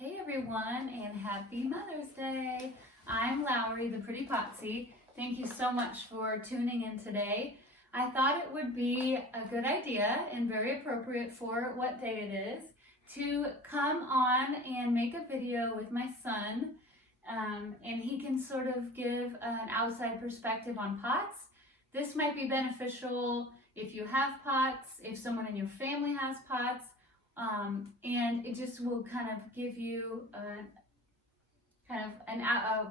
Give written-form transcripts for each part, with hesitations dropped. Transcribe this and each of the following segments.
Hey everyone, and happy Mother's Day. I'm Lowry, the pretty Potsie. Thank you so much for tuning in today. I thought it would be a good idea and very appropriate for what day it is to come on and make a video with my son, and he can sort of give an outside perspective on POTS. This might be beneficial if you have POTS, if someone in your family has POTS, and it just will kind of give you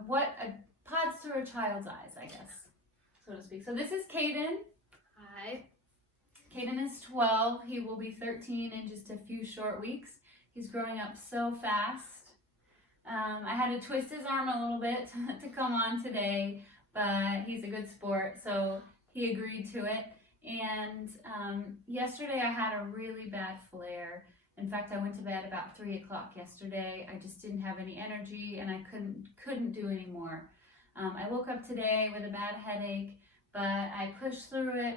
what a POTS through a child's eyes, I guess, so to speak. So this is Cayden. Hi. Cayden is 12. He will be 13 in just a few short weeks. He's growing up so fast. I had to twist his arm a little bit to come on today, but he's a good sport, so he agreed to it. And yesterday I had a really bad flare. In fact, I went to bed about 3 o'clock yesterday. I just didn't have any energy and I couldn't do any more. I woke up today with a bad headache, but I pushed through it.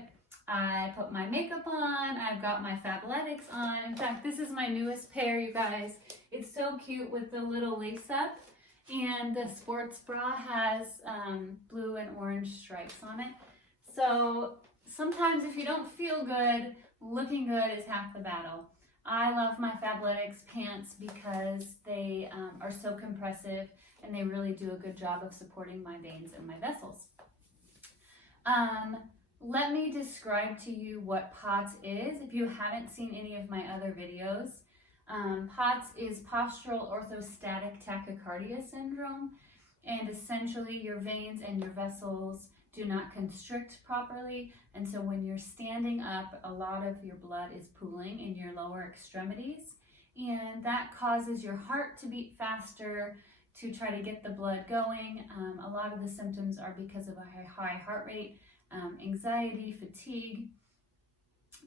I put my makeup on. I've got my Fabletics on. In fact, this is my newest pair, you guys. It's so cute with the little lace up, and the sports bra has blue and orange stripes on it. So sometimes if you don't feel good, looking good is half the battle. I love my Fabletics pants because they are so compressive and they really do a good job of supporting my veins and my vessels. Let me describe to you what POTS is if you haven't seen any of my other videos. POTS is postural orthostatic tachycardia syndrome, and essentially your veins and your vessels do not constrict properly, and so when you're standing up, a lot of your blood is pooling in your lower extremities, and that causes your heart to beat faster to try to get the blood going. A lot of the symptoms are because of a high heart rate, anxiety, fatigue.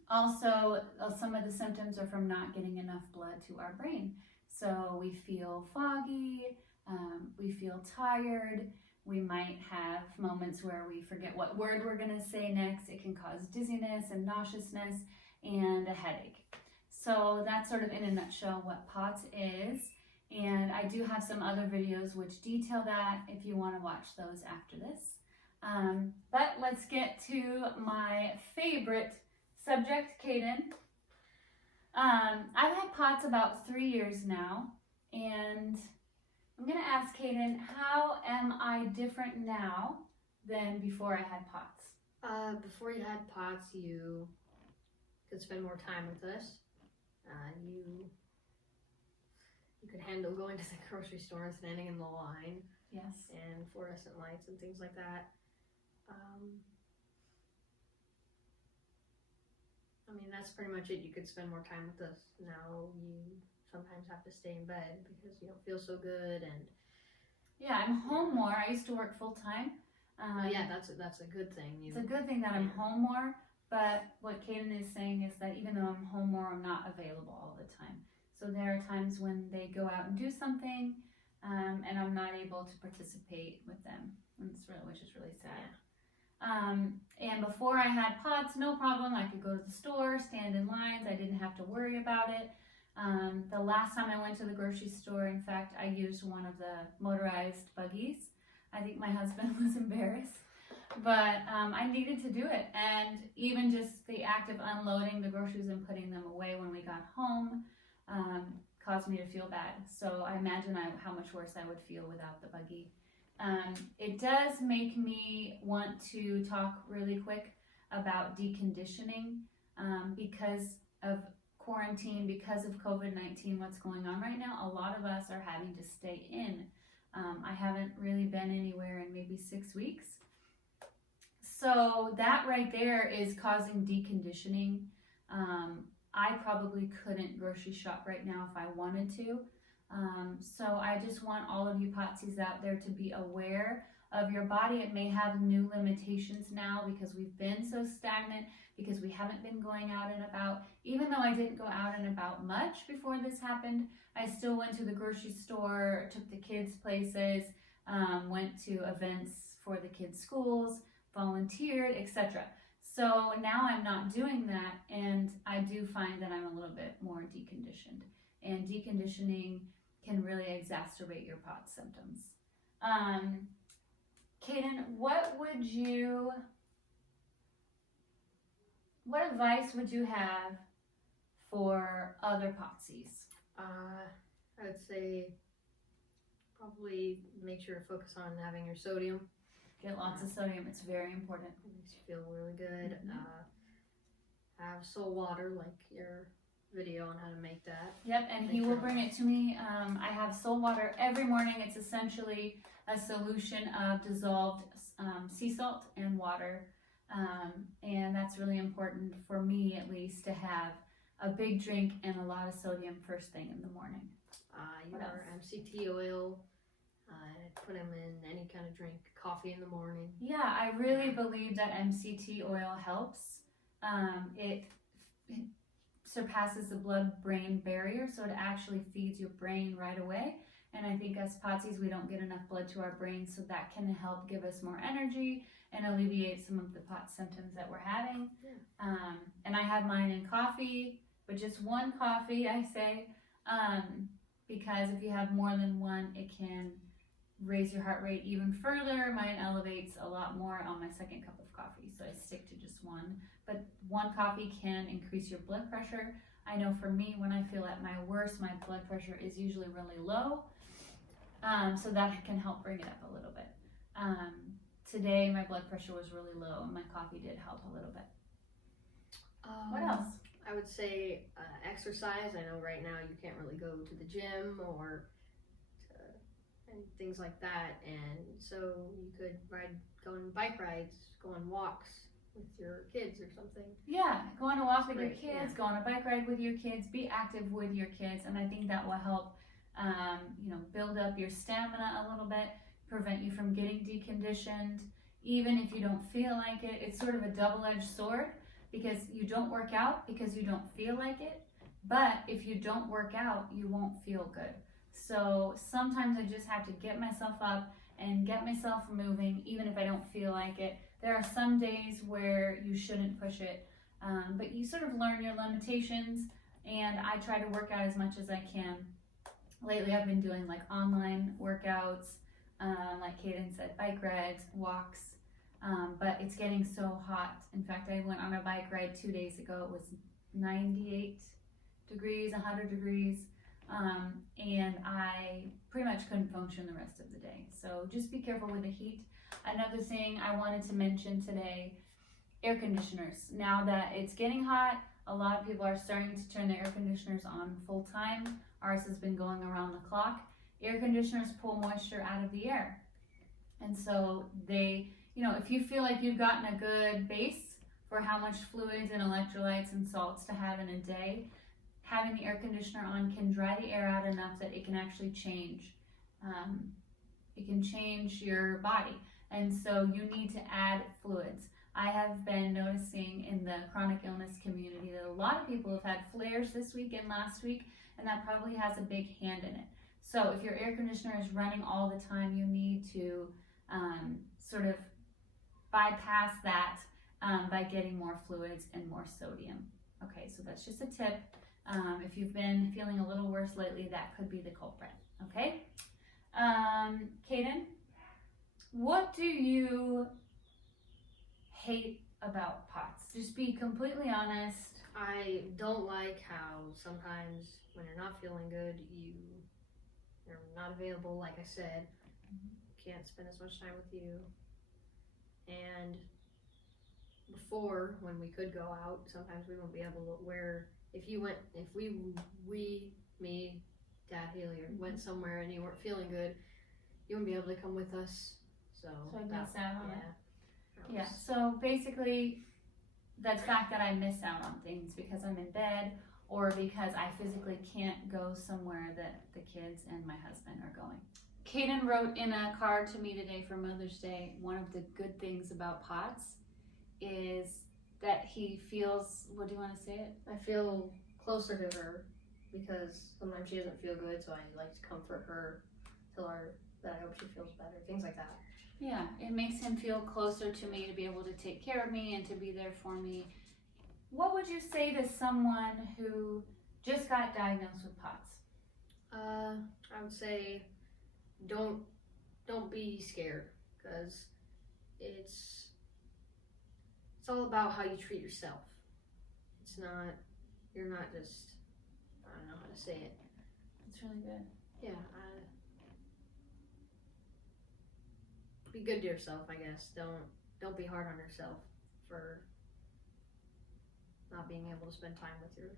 Also, some of the symptoms are from not getting enough blood to our brain. So we feel foggy, we feel tired. We might have moments where we forget what word we're going to say next. It can cause dizziness and nauseousness and a headache. So that's sort of in a nutshell what POTS is. And I do have some other videos which detail that if you want to watch those after this. But let's get to my favorite subject, Cayden. I've had POTS about 3 years now, and I'm going to ask Cayden, how am I different now than before I had POTS? Before you had POTS, you could spend more time with us. You could handle going to the grocery store and standing in the line. Yes. And fluorescent lights and things like that. I mean, that's pretty much it. You could spend more time with us. Now you sometimes have to stay in bed because you don't feel so good. And yeah, I'm home more. I used to work full time. Yeah, that's a good thing. It's a good thing that I'm home more, but what Cayden is saying is that even though I'm home more, I'm not available all the time. So there are times when they go out and do something, and I'm not able to participate with them, which is really sad. Yeah. And before I had POTS, no problem. I could go to the store, stand in lines. I didn't have to worry about it. The last time I went to the grocery store, in fact, I used one of the motorized buggies. I think my husband was embarrassed, but I needed to do it. And even just the act of unloading the groceries and putting them away when we got home caused me to feel bad. So I imagine how much worse I would feel without the buggy. It does make me want to talk really quick about deconditioning because of quarantine, because of COVID-19, what's going on right now. A lot of us are having to stay in. I haven't really been anywhere in maybe 6 weeks. So that right there is causing deconditioning. I probably couldn't grocery shop right now if I wanted to. So I just want all of you POTSies out there to be aware of your body. It may have new limitations now because we've been so stagnant, because we haven't been going out and about. Even though I didn't go out and about much before this happened, I still went to the grocery store, took the kids places, went to events for the kids' schools, volunteered, etc. So now I'm not doing that, and I do find that I'm a little bit more deconditioned. And deconditioning can really exacerbate your POTS symptoms. Cayden, what advice would you have for other POTSies? I would say probably make sure to focus on having your sodium. Get lots of sodium. It's very important. It makes you feel really good. Have soul water, like your video on how to make that. Yep, and he will bring it to me. I have soul water every morning. It's essentially a solution of dissolved sea salt and water. And that's really important for me, at least, to have a big drink and a lot of sodium first thing in the morning. Your MCT oil, put them in any kind of drink, coffee in the morning. Yeah, I really believe that MCT oil helps. It surpasses the blood-brain barrier, so it actually feeds your brain right away. And I think as POTSies, we don't get enough blood to our brain, so that can help give us more energy and alleviate some of the POTS symptoms that we're having. Yeah. And I have mine in coffee, but just one coffee, I say, because if you have more than one, it can raise your heart rate even further. Mine elevates a lot more on my second cup of coffee, so I stick to just one. But one coffee can increase your blood pressure. I know for me, when I feel at my worst, my blood pressure is usually really low, so that can help bring it up a little bit. Today, my blood pressure was really low, and my coffee did help a little bit. What else? I would say exercise. I know right now you can't really go to the gym or and things like that, and so you could go on bike rides, go on walks with your kids or something. Yeah, go on a walk with your Great, kids, yeah. go on a bike ride with your kids, be active with your kids, and I think that will help build up your stamina a little bit, prevent you from getting deconditioned, even if you don't feel like it. It's sort of a double-edged sword, because you don't work out because you don't feel like it, but if you don't work out, you won't feel good. So sometimes I just have to get myself up and get myself moving, even if I don't feel like it. There are some days where you shouldn't push it, but you sort of learn your limitations, and I try to work out as much as I can. Lately I've been doing like online workouts, like Cayden said, bike rides, walks, but it's getting so hot. In fact, I went on a bike ride 2 days ago. It was 98 degrees, 100 degrees, and I pretty much couldn't function the rest of the day. So just be careful with the heat. Another thing I wanted to mention today, air conditioners. Now that it's getting hot, a lot of people are starting to turn their air conditioners on full time. Ours has been going around the clock. Air conditioners pull moisture out of the air. And so they, if you feel like you've gotten a good base for how much fluids and electrolytes and salts to have in a day, having the air conditioner on can dry the air out enough that it can actually change. It can change your body. And so you need to add fluids. I have been noticing in the chronic illness community that a lot of people have had flares this week and last week, and that probably has a big hand in it. So if your air conditioner is running all the time, you need to sort of bypass that by getting more fluids and more sodium. Okay, so that's just a tip. If you've been feeling a little worse lately, that could be the culprit. Okay, Cayden, what do you hate about POTS? Just be completely honest. I don't like how sometimes when you're not feeling good, you're not available, like I said. Can't spend as much time with you. And before, when we could go out, sometimes we won't be able to, me, Dad, Haley, went somewhere and you weren't feeling good, you wouldn't be able to come with us. So I miss out on it. Yeah. So basically, the fact that I miss out on things because I'm in bed or because I physically can't go somewhere that the kids and my husband are going. Cayden wrote in a card to me today for Mother's Day, one of the good things about POTS is that he feels, what do you want to say it? I feel closer to her because sometimes she doesn't feel good, so I like to comfort her, tell her that I hope she feels better, things like that. Yeah, it makes him feel closer to me, to be able to take care of me and to be there for me. What would you say to someone who just got diagnosed with POTS? I would say don't be scared, because it's all about how you treat yourself. It's not, you're not just, I don't know how to say it. That's really good. Yeah, be good to yourself, I guess. Don't be hard on yourself for not being able to spend time with your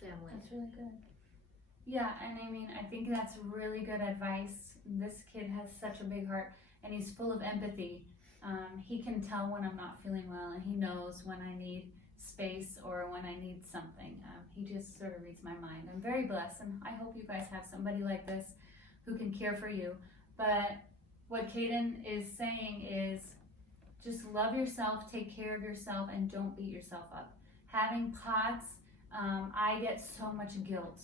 family. That's really good. Yeah, and I mean, I think that's really good advice. This kid has such a big heart, and he's full of empathy. He can tell when I'm not feeling well, and he knows when I need space or when I need something. He just sort of reads my mind. I'm very blessed, and I hope you guys have somebody like this who can care for you. But what Cayden is saying is just love yourself, take care of yourself, and don't beat yourself up. Having POTS, I get so much guilt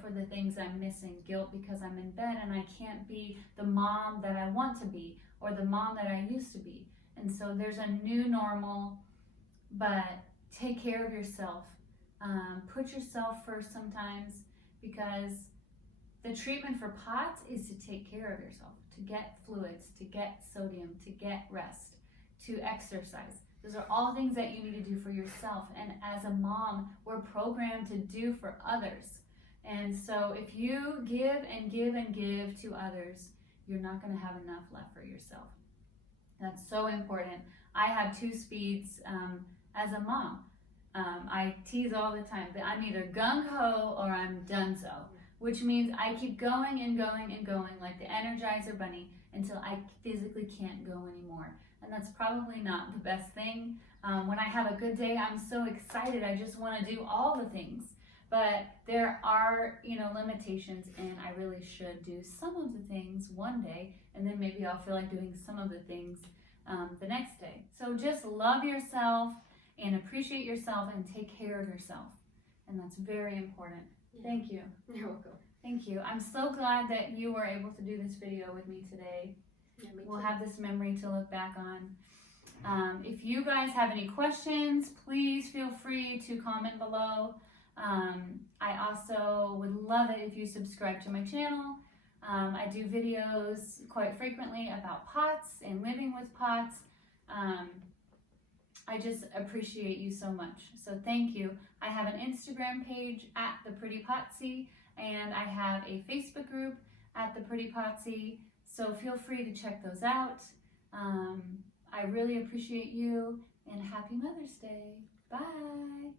for the things I'm missing, guilt because I'm in bed and I can't be the mom that I want to be or the mom that I used to be. And so there's a new normal, but take care of yourself. Put yourself first sometimes, because the treatment for POTS is to take care of yourself, to get fluids, to get sodium, to get rest, to exercise. Those are all things that you need to do for yourself. And as a mom, we're programmed to do for others. And so if you give and give and give to others, you're not going to have enough left for yourself. That's so important. I have 2 speeds as a mom. I tease all the time that I'm either gung-ho or I'm done-so, which means I keep going and going and going like the Energizer Bunny until I physically can't go anymore. And that's probably not the best thing. When I have a good day, I'm so excited. I just want to do all the things. But there are, limitations, and I really should do some of the things one day, and then maybe I'll feel like doing some of the things the next day. So just love yourself and appreciate yourself and take care of yourself. And that's very important. Yeah. Thank you. You're welcome. Thank you. I'm so glad that you were able to do this video with me today. Yeah, me We'll too. have this memory to look back on. If you guys have any questions, please feel free to comment below. I also would love it if you subscribe to my channel. I do videos quite frequently about POTS and living with POTS. I just appreciate you so much. So thank you. I have an Instagram page at The Pretty Potsie, and I have a Facebook group at The Pretty Potsie. So feel free to check those out. I really appreciate you, and happy Mother's Day. Bye.